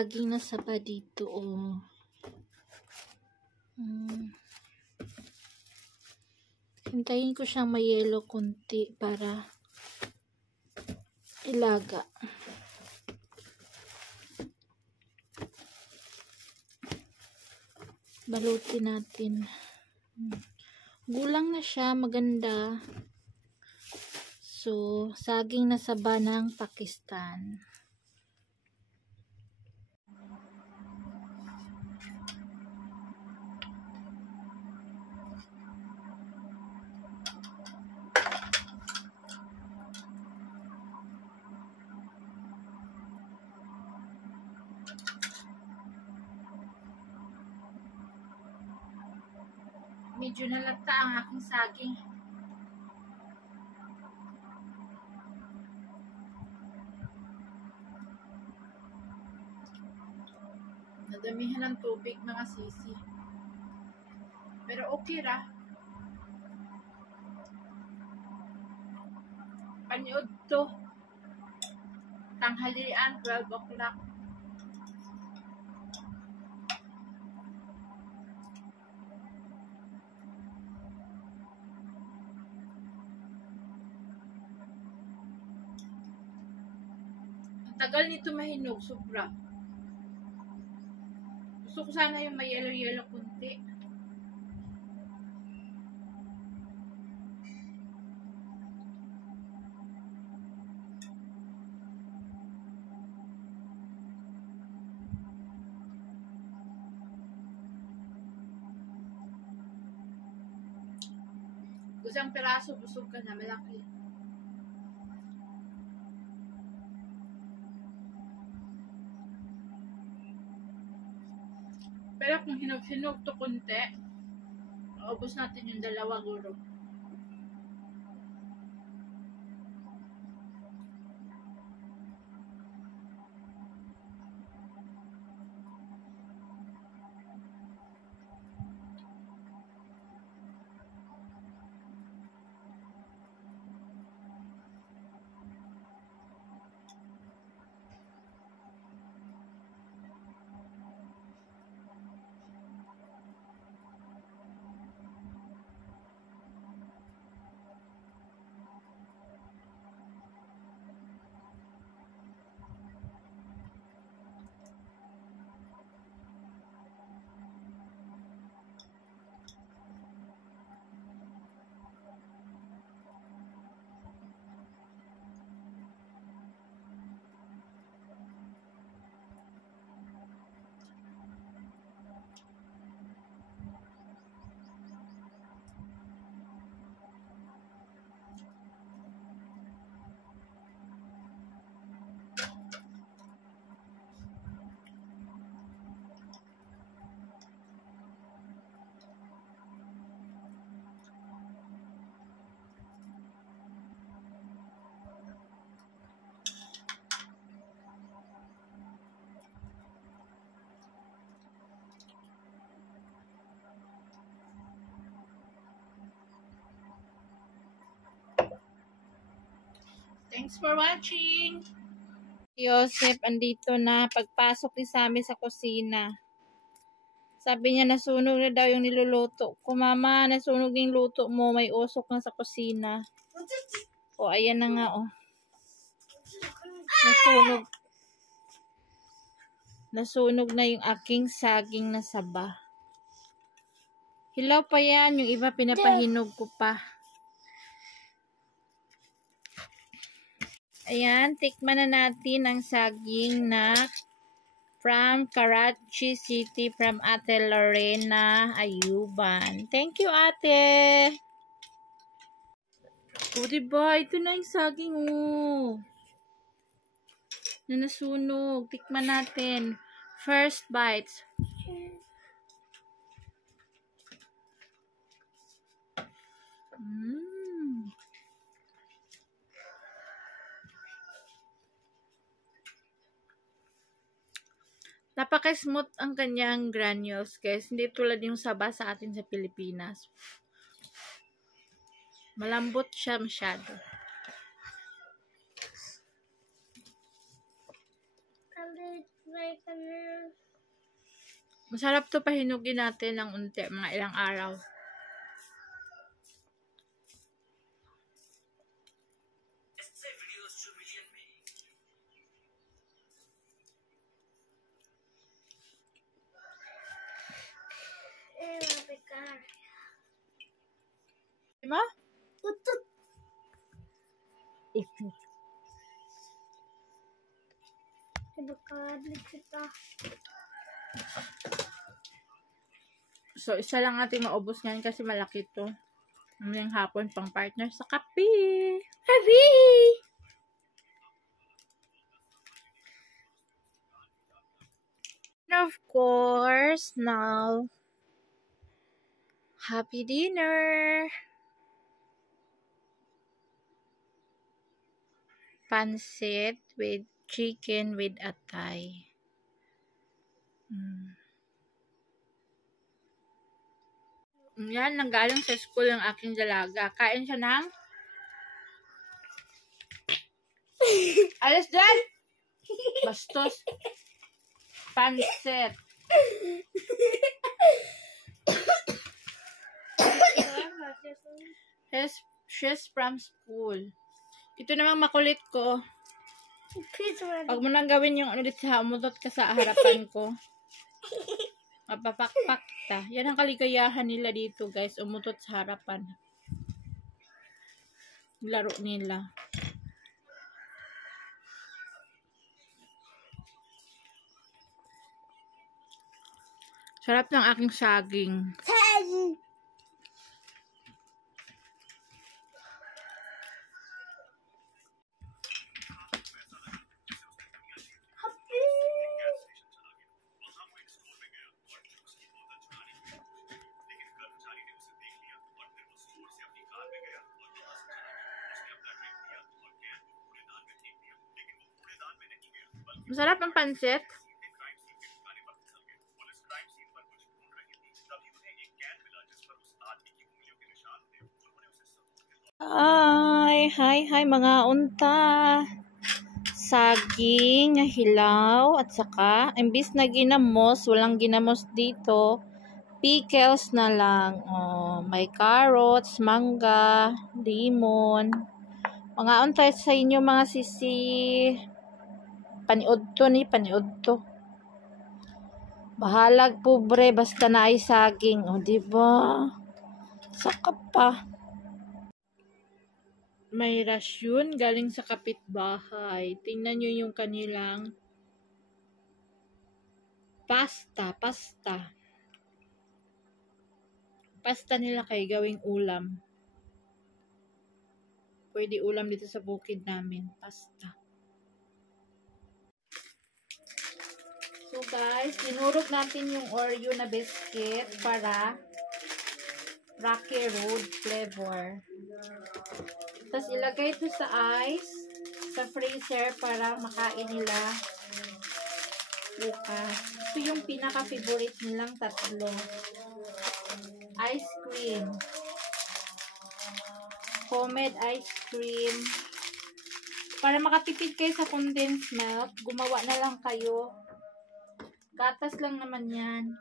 saging na saba dito, oh. Hintayin ko siyang may yellow kunti para ilaga. Balutin natin. Gulang na siya, maganda. So, saging na saba ng Pakistan. Medyo nalagta ang aking saging. Nadamihan ng tubig mga sisi. Pero okay ra. Paniod to. Tanghalian, 12 o'clock. Tagal nito mahinog, sobra. Gusto ko sana yung may yellow kunti. Isang piraso, busog ka na, malaki. Pero kung hinog-hinog to konti, maubos natin yung dalawa guro. Thanks for watching! Joseph, andito na. Pagpasok ni Sammy sa kusina. Sabi niya, nasunog na daw yung niluluto ko. Mama, nasunog yung luto mo. May usok na sa kusina. O, ayan na nga, o. Nasunog. Nasunog na yung aking saging na saba. Hilaw pa yan. Yung iba pinapahinog ko pa. Ayan, tikman na natin ang saging na from Karachi City from Ate Lorena Ayuban. Thank you, Ate! O, diba? Ito na yung saging, oh. Na nasunog. Tikman natin. First bites. Napaka-smooth ang kanyang granules, guys. Hindi tulad yung saba sa atin sa Pilipinas. Malambot siya masyado. Masarap to, pahinugin natin ng unti, mga ilang araw. Diba? So, isa lang natin maubos ngayon kasi malaki to. Ngayong hapon, pang partner sa kape. Happy! And of course, now, happy dinner! Pansit with chicken with atay. Yan, nanggaling sa school ng aking dalaga. Kain siya ng alis dyan! Bastos. Pansit. She's from school. Ito namang makulit ko. Pag mo nang gawin yung ulit sa umutot ka sa harapan ko. Mapapakpak ta. Yan ang kaligayahan nila dito, guys. Umutot sa harapan. Laro nila. Sarap ng aking saging. Masarap ang pansit. Hi mga unta. Saging, hilaw, at saka, imbis na ginamos, walang ginamos dito, pickles na lang. Oh, may carrots, mangga, lemon. Mga unta sa inyo mga sisi. Paniod to ni, paniod to. Bahalag pobre, basta na ay saging. O, diba? Saka pa. May rasyon galing sa kapitbahay. Tingnan nyo yung kanilang pasta. Pasta nila kay gawing ulam. Pwede ulam dito sa bukid namin. Pasta. So guys, dinurog natin yung Oreo na biscuit para Rocky Road flavor. Tapos ilagay ito sa ice, sa freezer para makain nila bukas. Ito yung pinaka-favorite nilang tatlo. Ice cream. Homemade ice cream. Para makatipid kayo sa condensed milk, gumawa na lang kayo. Gatas lang naman yan.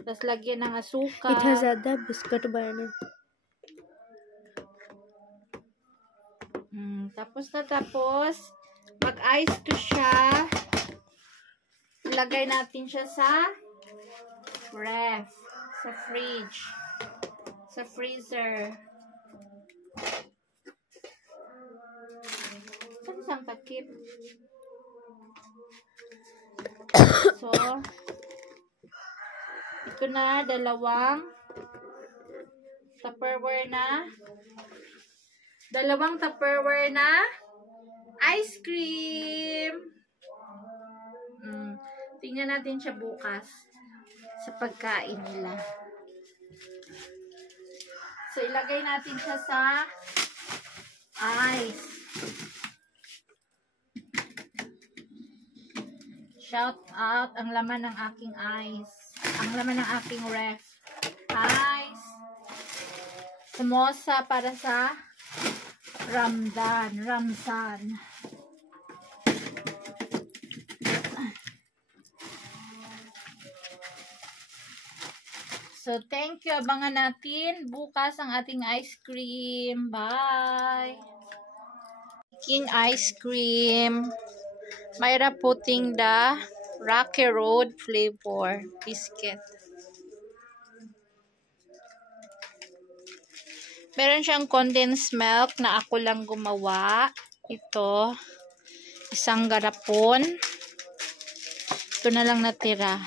Tapos lagyan ng asukal. It has other biscuit burner. Tapos, mag-ice to siya. Ilagay natin siya sa ref, sa fridge, sa freezer. Saan isang takip? So, ito na, dalawang Tupperware na ice cream. Tingnan natin siya bukas sa pagkain nila. So, ilagay natin siya sa ice. Shout out ang laman ng aking ice. Ang laman ng aking ref. Ice. Samosa para sa Ramzan. So, thank you. Abangan natin bukas ang ating ice cream. Bye! Making ice cream. Myra putting the Rocky Road flavor biscuit. Meron siyang condensed milk na ako lang gumawa. Ito. Isang garapon. Ito na lang natira.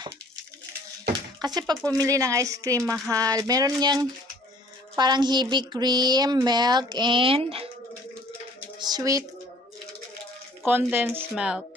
Kasi pag pumili ng ice cream mahal, meron niyang parang heavy cream, milk, and sweet condensed milk.